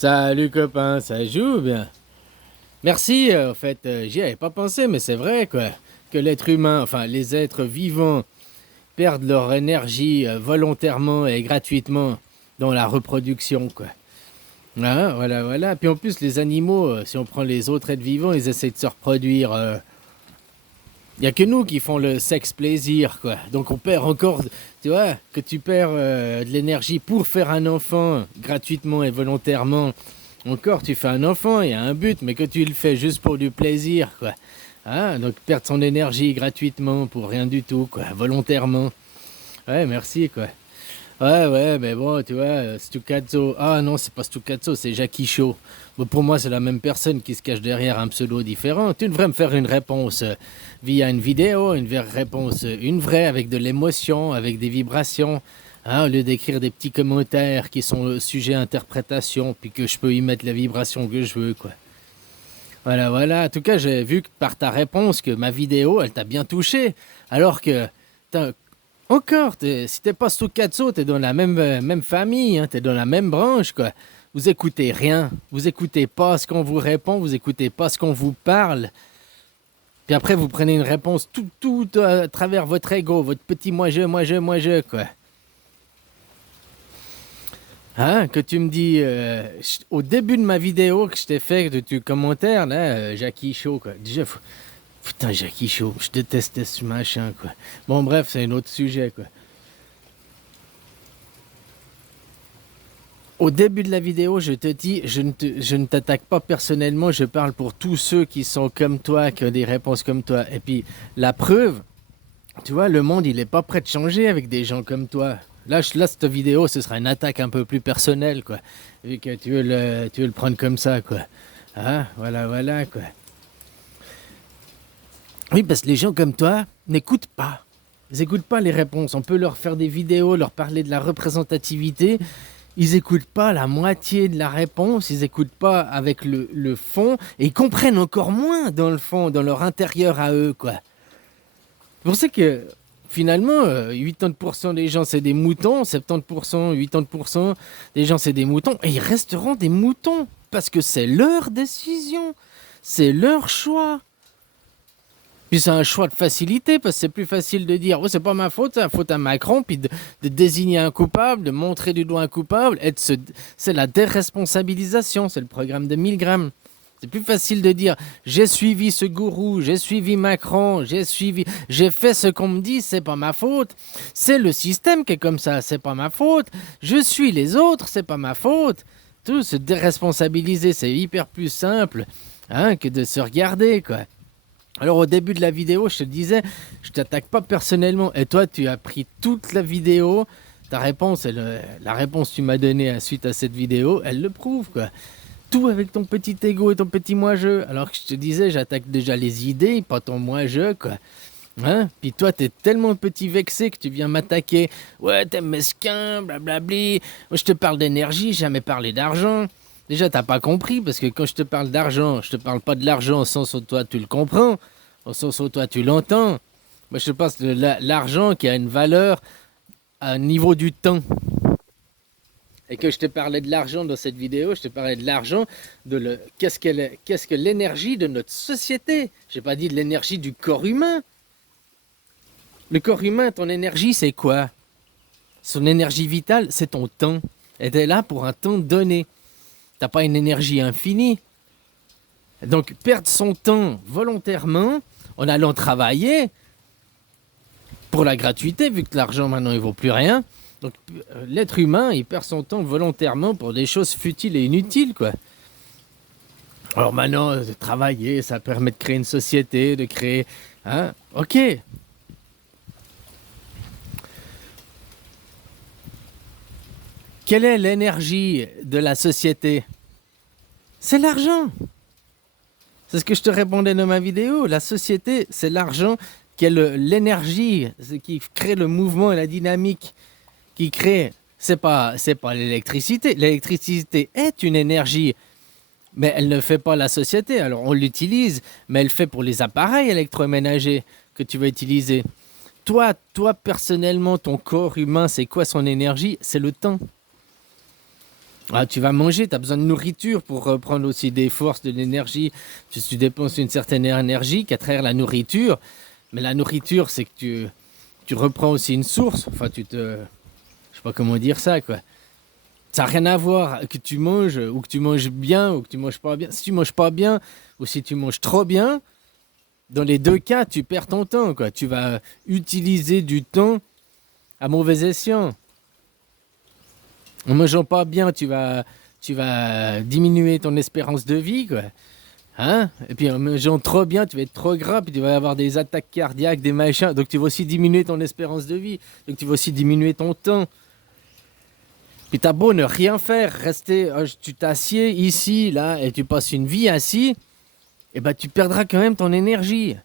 Salut copain, ça joue bien. Merci, en fait, j'y avais pas pensé, mais c'est vrai quoi, que l'être humain, enfin les êtres vivants, perdent leur énergie volontairement et gratuitement dans la reproduction quoi. Hein, voilà, voilà. Puis en plus, les animaux, si on prend les autres êtres vivants, ils essaient de se reproduire. Il y a que nous qui font le sexe plaisir quoi. Donc on perd encore, tu vois, que tu perds de l'énergie pour faire un enfant gratuitement et volontairement. Encore, tu fais un enfant, il y a un but, mais que tu le fais juste pour du plaisir, quoi. Hein, donc perdre son énergie gratuitement pour rien du tout, quoi, volontairement. Ouais, merci, quoi. Ouais, ouais, mais bon, tu vois, Stucazzo. Ah non, c'est pas Stucazzo, c'est Jackie Shaw. Bon, pour moi, c'est la même personne qui se cache derrière un pseudo différent. Tu devrais me faire une réponse via une vidéo, une vraie réponse, une vraie, avec de l'émotion, avec des vibrations. Hein, au lieu d'écrire des petits commentaires qui sont sujets à interprétation, puis que je peux y mettre la vibration que je veux, quoi. Voilà, voilà. En tout cas, j'ai vu par ta réponse que ma vidéo, elle t'a bien touché. Alors que, putain, encore, si t'es pas Stucazzo, t'es dans la même famille, hein, t'es dans la même branche, quoi. Vous écoutez rien, vous écoutez pas ce qu'on vous répond, vous écoutez pas ce qu'on vous parle. Puis après, vous prenez une réponse tout à travers votre ego, votre petit moi je, quoi. Hein, que tu me dis au début de ma vidéo que je t'ai fait du commentaire, là, Jackie Show, quoi. Déjà, putain, Jackie Show, je détestais ce machin, quoi. Bon, bref, c'est un autre sujet, quoi. Au début de la vidéo, je te dis, je ne t'attaque pas personnellement, je parle pour tous ceux qui sont comme toi, qui ont des réponses comme toi. Et puis, la preuve, tu vois, le monde, il est pas prêt de changer avec des gens comme toi. Là, cette vidéo, ce sera une attaque un peu plus personnelle, quoi. Vu que tu veux le prendre comme ça, quoi. Ah, voilà, voilà, quoi. Oui, parce que les gens comme toi n'écoutent pas. Ils n'écoutent pas les réponses. On peut leur faire des vidéos, leur parler de la représentativité. Ils n'écoutent pas la moitié de la réponse. Ils n'écoutent pas avec le fond. Et ils comprennent encore moins dans le fond, dans leur intérieur à eux, quoi. C'est pour ça que finalement, 80% des gens c'est des moutons, 70%, 80% des gens c'est des moutons, et ils resteront des moutons, parce que c'est leur décision, c'est leur choix. Puis c'est un choix de facilité, parce que c'est plus facile de dire, oh, c'est pas ma faute, c'est la faute à Macron, puis de désigner un coupable, de montrer du doigt un coupable, c'est la déresponsabilisation, c'est le programme de Milgram. C'est plus facile de dire j'ai suivi ce gourou, j'ai suivi Macron, j'ai fait ce qu'on me dit, c'est pas ma faute. C'est le système qui est comme ça, c'est pas ma faute. Je suis les autres, c'est pas ma faute. Tout se déresponsabiliser, c'est hyper plus simple hein, que de se regarder quoi. Alors au début de la vidéo, je te disais, je t'attaque pas personnellement. Et toi, tu as pris toute la vidéo. Ta réponse, la réponse que tu m'as donnée suite à cette vidéo, elle le prouve quoi. Tout avec ton petit ego et ton petit moi-je. Alors que je te disais, j'attaque déjà les idées, pas ton moi-je, quoi. Hein? Puis toi, t'es tellement petit vexé que tu viens m'attaquer. Ouais, t'es mesquin, blablabli. Moi, je te parle d'énergie, j'ai jamais parlé d'argent. Déjà, t'as pas compris, parce que quand je te parle d'argent, je te parle pas de l'argent au sens où toi, tu le comprends, au sens où toi, tu l'entends. Moi, je te parle de l'argent qui a une valeur à un niveau du temps. Et que je te parlais de l'argent dans cette vidéo, je te parlais de l'argent, qu'est-ce que l'énergie de notre société. J'ai pas dit de l'énergie du corps humain. Le corps humain, ton énergie, c'est quoi? Son énergie vitale, c'est ton temps. Et t'es là pour un temps donné. T'as pas une énergie infinie. Donc perdre son temps volontairement en allant travailler pour la gratuité, vu que l'argent maintenant il vaut plus rien. Donc l'être humain, il perd son temps volontairement pour des choses futiles et inutiles, quoi. Alors maintenant, travailler, ça permet de créer une société, de créer... Hein? Ok. Quelle est l'énergie de la société? C'est l'argent. C'est ce que je te répondais dans ma vidéo. La société, c'est l'argent qui est l'énergie, qui crée le mouvement et la dynamique, qui crée... c'est pas l'électricité. L'électricité est une énergie, mais elle ne fait pas la société. Alors on l'utilise, mais elle fait pour les appareils électroménagers que tu vas utiliser. Toi personnellement, ton corps humain, c'est quoi son énergie? C'est le temps. Ah, tu vas manger, tu as besoin de nourriture pour reprendre aussi des forces, de l'énergie. Tu dépenses une certaine énergie qu'à travers la nourriture. Mais la nourriture, c'est que tu reprends aussi une source. Enfin, je sais pas comment dire ça, quoi. Ça n'a rien à voir que tu manges ou que tu manges bien ou que tu manges pas bien. Si tu manges pas bien ou si tu manges trop bien, dans les deux cas, tu perds ton temps, quoi. Tu vas utiliser du temps à mauvais escient. En mangeant pas bien, tu vas diminuer ton espérance de vie, quoi. Hein? Et puis en mangeant trop bien, tu vas être trop gras, puis tu vas avoir des attaques cardiaques, des machins. Donc tu vas aussi diminuer ton espérance de vie. Donc tu vas aussi diminuer ton temps. Puis t'as beau ne rien faire, rester, tu t'assieds ici, là, et tu passes une vie assis, et ben tu perdras quand même ton énergie.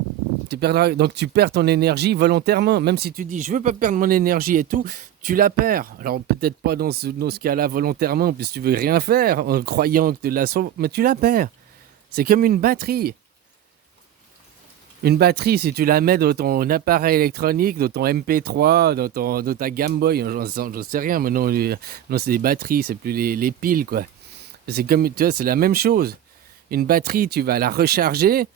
Donc tu perds ton énergie volontairement. Même si tu dis je veux pas perdre mon énergie et tout, tu la perds. Alors peut-être pas dans ce cas-là volontairement, puisque tu veux rien faire en croyant que tu la sauves, mais tu la perds. C'est comme une batterie. Une batterie, si tu la mets dans ton appareil électronique, dans ton MP3, dans ta Game Boy, j'en sais rien, mais non, non c'est des batteries, c'est plus les piles, quoi. C'est comme, tu vois, c'est la même chose. Une batterie, tu vas la recharger,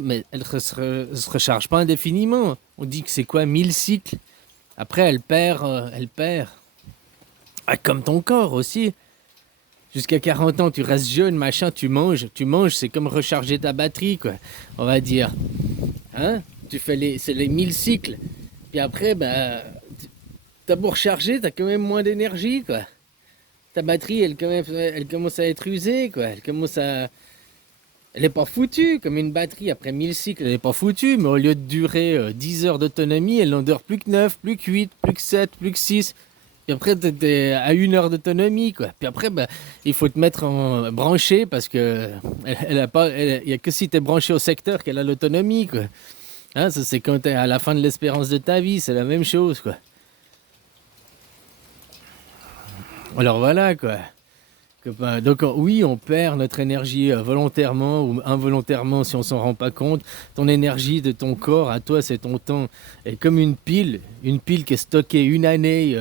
mais elle ne se recharge pas indéfiniment. On dit que c'est quoi, 1000 cycles. Après, elle perd. Ah, comme ton corps aussi. Jusqu'à 40 ans, tu restes jeune, machin, tu manges, c'est comme recharger ta batterie, quoi, on va dire. Hein? C'est les 1000 cycles. Puis après, bah, t'as beau recharger, t'as quand même moins d'énergie, quoi. Ta batterie, elle commence à être usée, quoi. Elle est pas foutue, comme une batterie, après 1000 cycles, elle est pas foutue, mais au lieu de durer 10 heures d'autonomie, elle n'en dure plus que 9, plus que 8, plus que 7, plus que 6. Puis après, t'es à 1 heure d'autonomie, quoi. Puis après, bah, il faut te mettre en branché parce que il y a que si t'es branché au secteur qu'elle a l'autonomie, quoi. Hein, ça, c'est quand t'es à la fin de l'espérance de ta vie, c'est la même chose, quoi. Alors voilà, quoi. Donc oui, on perd notre énergie volontairement ou involontairement si on s'en rend pas compte. Ton énergie de ton corps, à toi, c'est ton temps. Et comme une pile qui est stockée une année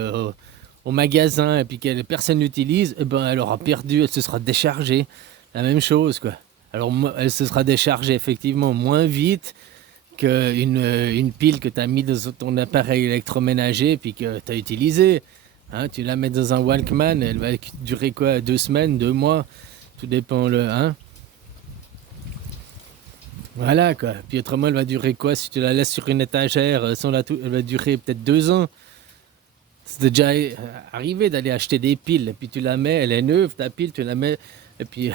au magasin et puis que personne n'utilise, eh ben, elle aura perdu, elle se sera déchargée. La même chose, quoi. Alors elle se sera déchargée effectivement moins vite qu'une pile que tu as mis dans ton appareil électroménager et puis que tu as utilisé. Hein, tu la mets dans un Walkman, elle va durer quoi, 2 semaines, 2 mois, tout dépend hein. Voilà, quoi. Puis autrement, elle va durer quoi si tu la laisses sur une étagère sans elle va durer peut-être 2 ans. C'est déjà arrivé d'aller acheter des piles, et puis tu la mets, elle est neuve, ta pile, tu la mets, et puis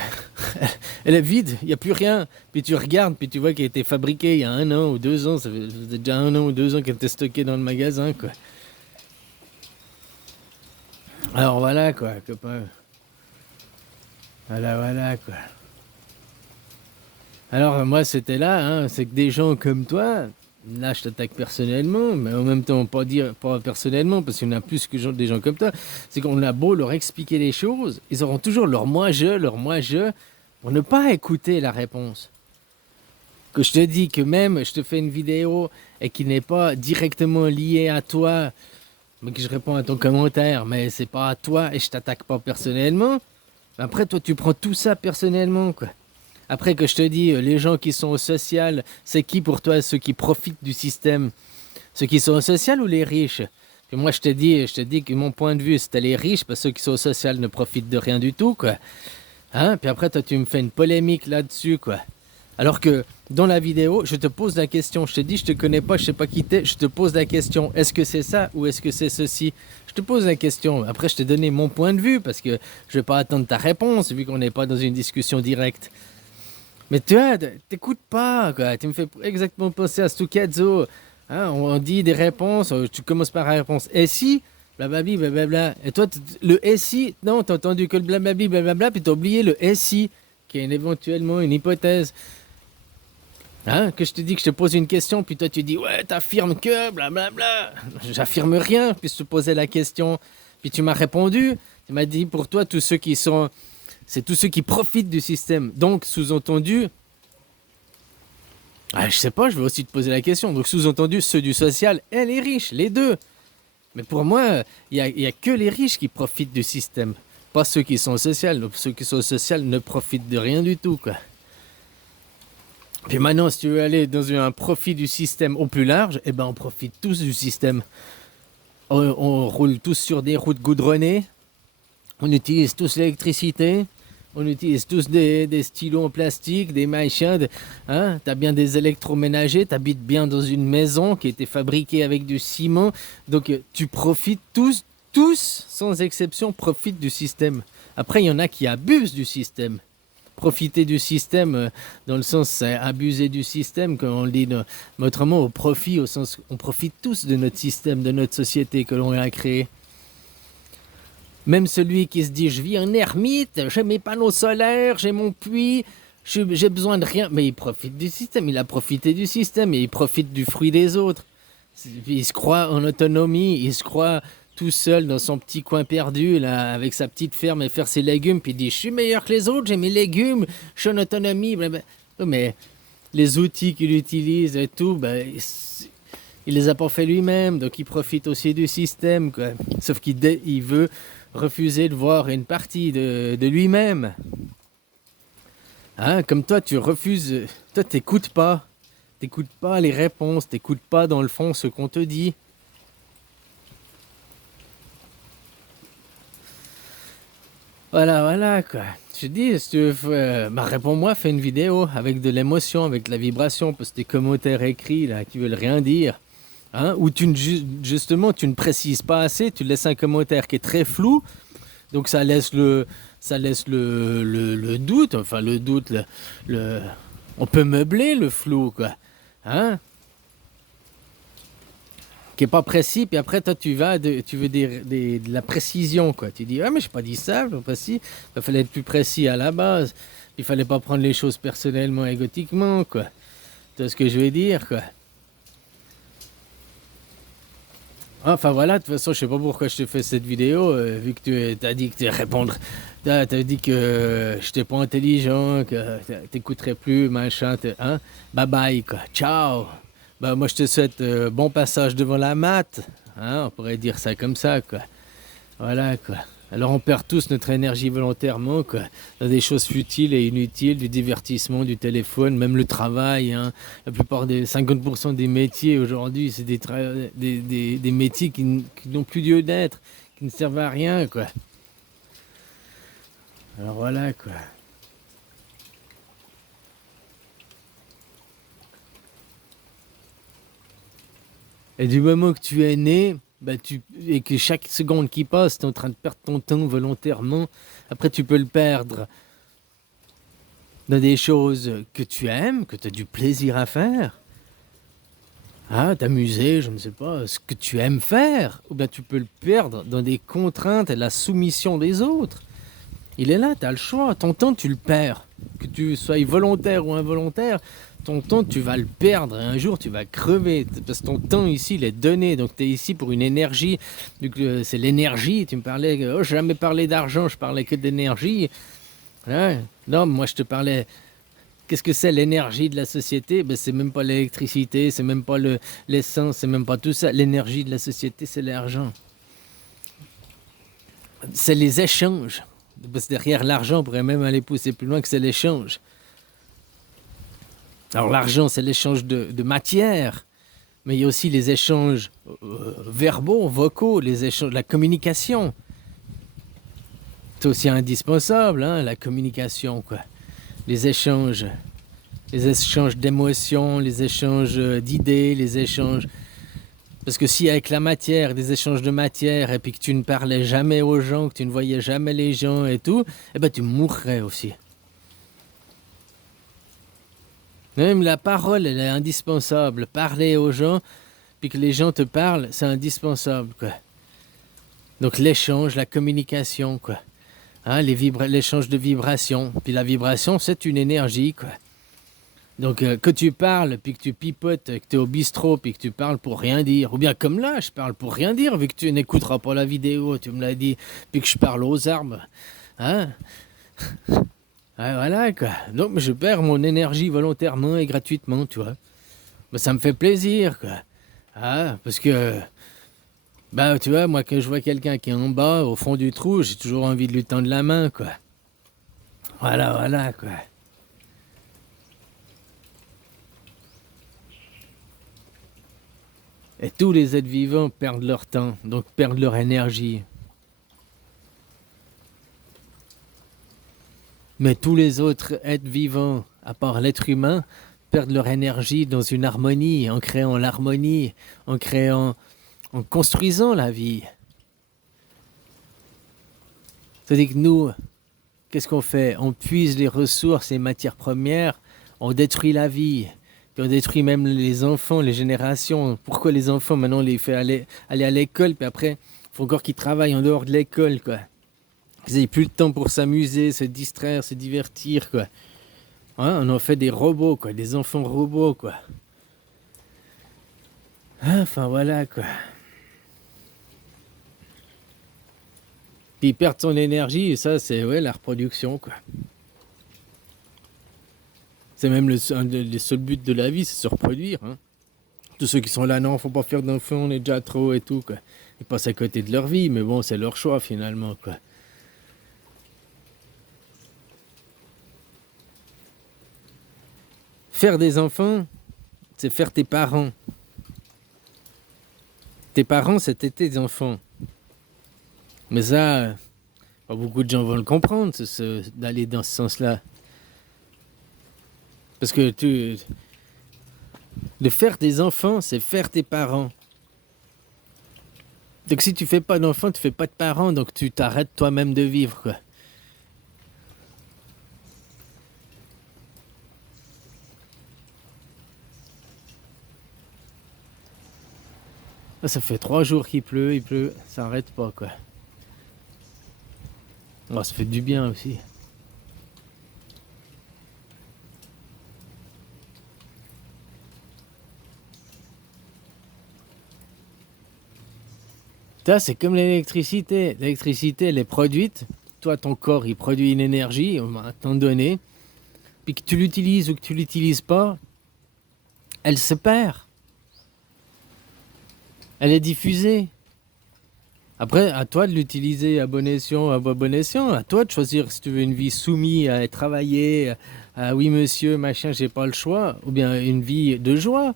elle est vide, il n'y a plus rien. Puis tu regardes, puis tu vois qu'elle a été fabriquée il y a 1 an ou 2 ans, ça fait déjà 1 an ou 2 ans qu'elle était stockée dans le magasin, quoi. Alors voilà, quoi, copain. Voilà, quoi. Alors moi, c'était là, hein, c'est que des gens comme toi, là, je t'attaque personnellement, mais en même temps, pas personnellement, parce qu'il y en a plus que des gens comme toi, c'est qu'on a beau leur expliquer les choses, ils auront toujours leur moi-je, pour ne pas écouter la réponse. Que je te dis que même, je te fais une vidéo et qui n'est pas directement liée à toi, mais que je réponds à ton commentaire, mais c'est pas à toi et je t'attaque pas personnellement. Après, toi, tu prends tout ça personnellement, quoi. Après que je te dis, les gens qui sont au social, c'est qui pour toi ceux qui profitent du système? Ceux qui sont au social ou les riches? Puis moi, je te dis que mon point de vue, c'était les riches, parce que ceux qui sont au social ne profitent de rien du tout, quoi. Hein? Puis après, toi, tu me fais une polémique là-dessus, quoi. Alors que dans la vidéo, je te pose la question. Je te dis, je te connais pas, je sais pas qui t'es. Je te pose la question. Est-ce que c'est ça ou est-ce que c'est ceci? Je te pose la question. Après, je t'ai donné mon point de vue parce que je vais pas attendre ta réponse vu qu'on n'est pas dans une discussion directe. Mais tu vois, t'écoutes pas, quoi. Tu me fais exactement penser à Stucazzo. Hein, on dit des réponses. Tu commences par la réponse « Et si ?» blablabli, blablabla. Et toi, le « Et si ?» non, t'as entendu que le blablabli, blablabla, puis t'as oublié le « Et si ?» qui est éventuellement une hypothèse. Hein, que je te dis que je te pose une question, puis toi tu dis ouais, t'affirmes que blablabla. J'affirme rien, puis je te posais la question, puis tu m'as répondu. Tu m'as dit pour toi, c'est tous ceux qui profitent du système. Donc, sous-entendu, je sais pas, je vais aussi te poser la question. Donc, sous-entendu, ceux du social et les riches, les deux. Mais pour moi, il y a que les riches qui profitent du système. Pas ceux qui sont sociaux. Ceux qui sont sociaux ne profitent de rien du tout, quoi. Puis maintenant, si tu veux aller dans un profit du système au plus large, eh ben on profite tous du système. On roule tous sur des routes goudronnées, on utilise tous l'électricité, on utilise tous des stylos en plastique, des machins. Hein, t'as bien des électroménagers, t'habites bien dans une maison qui a été fabriquée avec du ciment. Donc tu profites tous, sans exception, profitent du système. Après, il y en a qui abusent du système. Profiter du système, dans le sens, c'est abuser du système, comme on le dit, mais autrement, au profit, au sens, on profite tous de notre système, de notre société que l'on a créée. Même celui qui se dit, je vis en ermite, j'ai mes panneaux solaires, j'ai mon puits, j'ai besoin de rien, mais il profite du système, il a profité du système, et il profite du fruit des autres. Il se croit en autonomie, il se croit tout seul dans son petit coin perdu, là, avec sa petite ferme et faire ses légumes, puis il dit, je suis meilleur que les autres, j'ai mes légumes, je suis en autonomie. Blablabla. Mais les outils qu'il utilise et tout, ben, il les a pas fait lui-même, donc il profite aussi du système, quoi. Sauf qu'il veut refuser de voir une partie de lui-même. Hein, comme toi, tu refuses, toi, t'écoutes pas les réponses, t'écoutes pas dans le fond ce qu'on te dit. Voilà, quoi. Je dis, si tu veux, réponds-moi, fais une vidéo avec de l'émotion, avec de la vibration, parce que tes commentaires écrits, là, qui veulent rien dire. Hein, ou justement, tu ne précises pas assez, tu laisses un commentaire qui est très flou, donc ça laisse le doute, enfin le doute, on peut meubler le flou, quoi. Hein, qui est pas précis, puis après toi tu veux de la précision, quoi. Tu dis, ah mais j'ai pas dit ça, pas précis. Il fallait être plus précis à la base. Il fallait pas prendre les choses personnellement, égotiquement, quoi. Tu vois ce que je veux dire, quoi. Enfin voilà, de toute façon, je sais pas pourquoi je te fais cette vidéo, vu que tu as dit que tu répondre. T'as dit que je j'étais pas intelligent, que t'écouterais plus, machin, hein. Bye bye, quoi. Ciao. Bah, moi, je te souhaite bon passage devant la matte. Hein, on pourrait dire ça comme ça, quoi. Voilà, quoi. Alors, on perd tous notre énergie volontairement, quoi. Dans des choses futiles et inutiles, du divertissement, du téléphone, même le travail. Hein. La plupart des 50% des métiers aujourd'hui, c'est des métiers qui n'ont plus lieu d'être, qui ne servent à rien, quoi. Alors, voilà, quoi. Et du moment que tu es né, bah et que chaque seconde qui passe, tu es en train de perdre ton temps volontairement, après tu peux le perdre dans des choses que tu aimes, que tu as du plaisir à faire. Ah, t'amuser, je ne sais pas, ce que tu aimes faire. Ou bien tu peux le perdre dans des contraintes et la soumission des autres. Il est là, tu as le choix. Ton temps, tu le perds. Que tu sois volontaire ou involontaire, ton temps, tu vas le perdre. Et un jour, tu vas crever. Parce que ton temps ici, il est donné. Donc, tu es ici pour une énergie. C'est l'énergie. Tu me parlais, oh, j'ai jamais parlé d'argent, je parlais que d'énergie. Ouais. Non, moi, je te parlais. Qu'est-ce que c'est l'énergie de la société? Ben, c'est même pas l'électricité, c'est même pas l'essence, c'est même pas tout ça. L'énergie de la société, c'est l'argent. C'est les échanges. Parce que derrière l'argent, on pourrait même aller pousser plus loin que c'est l'échange. Alors l'argent, c'est l'échange de matière, mais il y a aussi les échanges verbaux, vocaux, les échanges, la communication. C'est aussi indispensable, hein, la communication, quoi. Les échanges d'émotions, les échanges d'idées, les échanges... Parce que si avec la matière, des échanges de matière, et puis que tu ne parlais jamais aux gens, que tu ne voyais jamais les gens et tout, eh ben tu mourrais aussi. Même la parole, elle est indispensable. Parler aux gens, puis que les gens te parlent, c'est indispensable, quoi. Donc l'échange, la communication, quoi. Hein, l'échange de vibrations. Puis la vibration, c'est une énergie, quoi. Donc que tu parles, puis que tu pipotes, que tu es au bistrot, puis que tu parles pour rien dire. Ou bien comme là, je parle pour rien dire, vu que tu n'écouteras pas la vidéo, tu me l'as dit, puis que je parle aux arbres. Hein? Ouais, voilà, quoi. Donc je perds mon énergie volontairement et gratuitement, tu vois. Mais ça me fait plaisir, quoi. Ah, parce que Bah, tu vois, moi, quand je vois quelqu'un qui est en bas, au fond du trou, j'ai toujours envie de lui tendre la main, quoi. Voilà, voilà, quoi. Et tous les êtres vivants perdent leur temps, donc perdent leur énergie. Mais tous les autres êtres vivants, à part l'être humain, perdent leur énergie dans une harmonie, en créant l'harmonie, en créant, en construisant la vie. C'est-à-dire que nous, qu'est-ce qu'on fait? On puise les ressources et matières premières, on détruit la vie, puis on détruit même les enfants, les générations. Pourquoi les enfants, maintenant, on les fait aller à l'école, puis après, il faut encore qu'ils travaillent en dehors de l'école, quoi. Ils n'avaient plus le temps pour s'amuser, se distraire, se divertir, quoi. Hein, on en fait des robots, quoi, des enfants robots, quoi. Enfin, voilà, quoi. Puis ils perdent son énergie, et ça, c'est ouais, la reproduction, quoi. C'est même un des seuls buts de la vie, c'est se reproduire. Hein. Tous ceux qui sont là, non, faut pas faire d'enfants, on est déjà trop et tout, quoi. Ils passent à côté de leur vie, mais bon, c'est leur choix, finalement, quoi. Faire des enfants, c'est faire tes parents. Tes parents, c'était tes enfants. Mais ça, pas beaucoup de gens vont le comprendre, d'aller dans ce sens-là. Parce que de faire des enfants, c'est faire tes parents. Donc si tu fais pas d'enfants, tu fais pas de parents, donc tu t'arrêtes toi-même de vivre, quoi. Là, ça fait 3 jours qu'il pleut, il pleut, ça arrête pas, quoi. Oh, ça fait du bien aussi. Ça, c'est comme l'électricité. L'électricité, elle est produite. Toi, ton corps, il produit une énergie à un temps donné. Puis que tu l'utilises ou que tu l'utilises pas, elle se perd. Elle est diffusée. Après, à toi de l'utiliser à bon escient, à bon escient. À toi de choisir si tu veux une vie soumise à travailler, à oui monsieur, machin, j'ai pas le choix. Ou bien une vie de joie,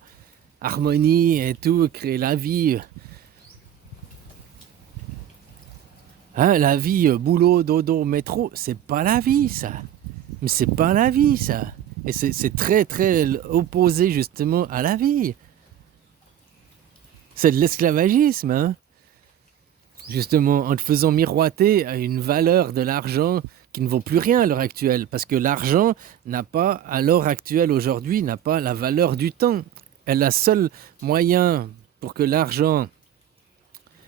harmonie et tout, créer la vie. Hein, la vie, boulot, dodo, métro, c'est pas la vie, ça. Mais c'est pas la vie, ça. Et c'est très, très opposé, justement, à la vie. C'est de l'esclavagisme, hein. Justement, en te faisant miroiter à une valeur de l'argent qui ne vaut plus rien à l'heure actuelle. Parce que l'argent n'a pas, à l'heure actuelle, aujourd'hui, n'a pas la valeur du temps. Et le seul moyen pour que l'argent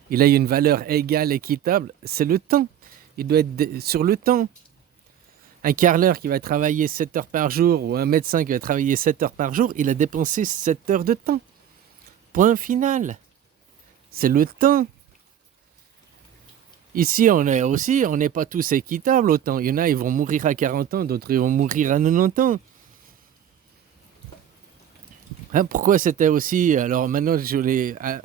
il a une valeur égale, équitable, c'est le temps. Il doit être sur le temps. Un carreleur qui va travailler 7 heures par jour ou un médecin qui va travailler 7 heures par jour, il a dépensé 7 heures de temps. Point final. C'est le temps. Ici, on n'est pas tous équitables autant. Il y en a, ils vont mourir à 40 ans, d'autres, ils vont mourir à 90 ans. Hein, pourquoi c'était aussi... Alors maintenant,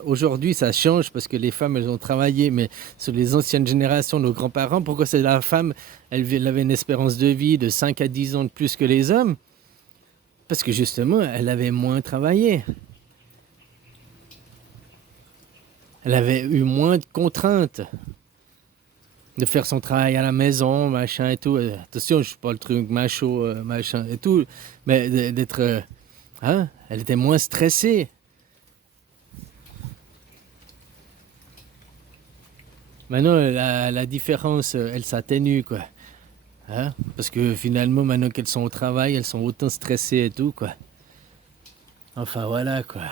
aujourd'hui, ça change parce que les femmes, elles ont travaillé, mais sur les anciennes générations, nos grands-parents, pourquoi c'est la femme, elle avait une espérance de vie de 5 à 10 ans de plus que les hommes? Parce que justement, elle avait moins travaillé. Elle avait eu moins de contraintes de faire son travail à la maison, machin et tout. Attention, je suis pas le truc macho, machin et tout, mais d'être... hein, elle était moins stressée. Maintenant, la différence, elle s'atténue, quoi. Hein? Parce que finalement, maintenant qu'elles sont au travail, elles sont autant stressées et tout, quoi. Enfin, voilà, quoi.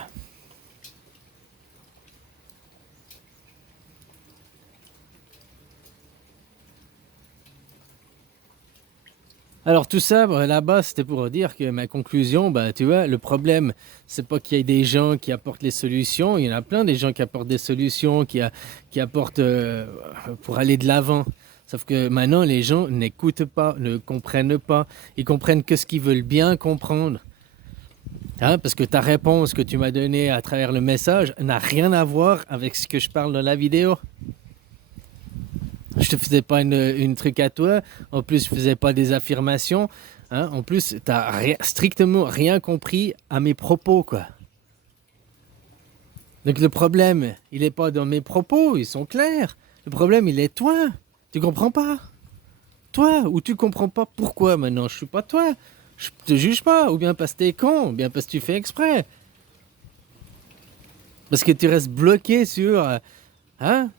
Alors tout ça, bah, là-bas, c'était pour dire que ma conclusion, bah, tu vois, le problème, c'est pas qu'il y ait des gens qui apportent les solutions. Il y en a plein des gens qui apportent des solutions, qui apportent pour aller de l'avant. Sauf que maintenant, les gens n'écoutent pas, ne comprennent pas. Ils comprennent que ce qu'ils veulent bien comprendre. Hein, parce que ta réponse que tu m'as donnée à travers le message n'a rien à voir avec ce que je parle dans la vidéo. Je te faisais pas une truc à toi. En plus, je faisais pas des affirmations. Hein. En plus, tu n'as strictement rien compris à mes propos, quoi. Donc le problème, il n'est pas dans mes propos, ils sont clairs. Le problème, il est toi. Tu comprends pas. Toi, ou tu comprends pas pourquoi maintenant. Je suis pas toi. Je te juge pas. Ou bien parce que t'es con, ou bien parce que tu fais exprès. Parce que tu restes bloqué sur... hein,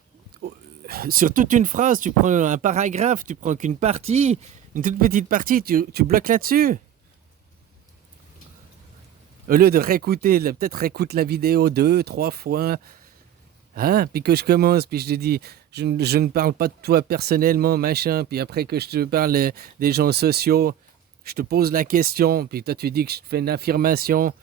sur toute une phrase, tu prends un paragraphe, tu prends qu'une partie, une toute petite partie, tu bloques là-dessus. Au lieu de réécouter, peut-être réécoute la vidéo 2, 3 fois, hein, puis que je commence, puis je te dis, je ne parle pas de toi personnellement, machin, puis après que je te parle des gens sociaux, je te pose la question, puis toi tu dis que je te fais une affirmation,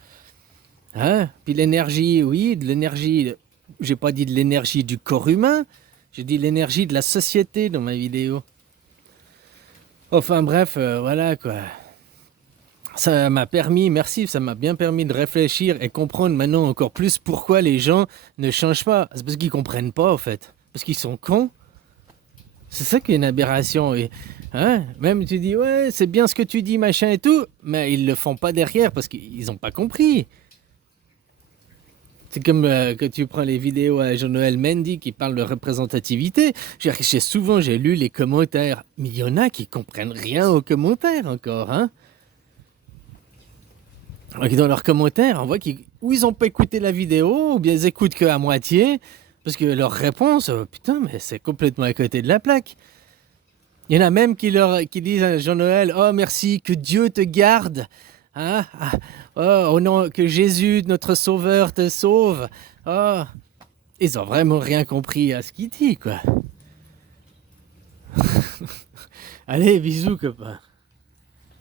hein, puis l'énergie, oui, de l'énergie, j'ai pas dit de l'énergie du corps humain, j'ai dit l'énergie de la société dans ma vidéo. Enfin bref, voilà quoi. Ça m'a permis, merci, ça m'a bien permis de réfléchir et comprendre maintenant encore plus pourquoi les gens ne changent pas. C'est parce qu'ils comprennent pas, en fait. Parce qu'ils sont cons. C'est ça qui est une aberration. Et, hein, même tu dis, ouais, c'est bien ce que tu dis, machin et tout, mais ils le font pas derrière parce qu'ils n'ont pas compris. C'est comme quand tu prends les vidéos à Jean-Noël Mendy qui parle de représentativité. J'ai lu les commentaires, mais il y en a qui comprennent rien aux commentaires encore, hein. Dans leurs commentaires, on voit qu'ils ou ils n'ont pas écouté la vidéo, ou bien ils écoutent qu'à moitié, parce que leur réponse, putain, mais c'est complètement à côté de la plaque. Il y en a même qui disent à Jean-Noël, oh merci, que Dieu te garde, hein, oh non, que Jésus, notre Sauveur, te sauve. Oh, ils ont vraiment rien compris à ce qu'il dit, quoi. Allez, bisous, copain.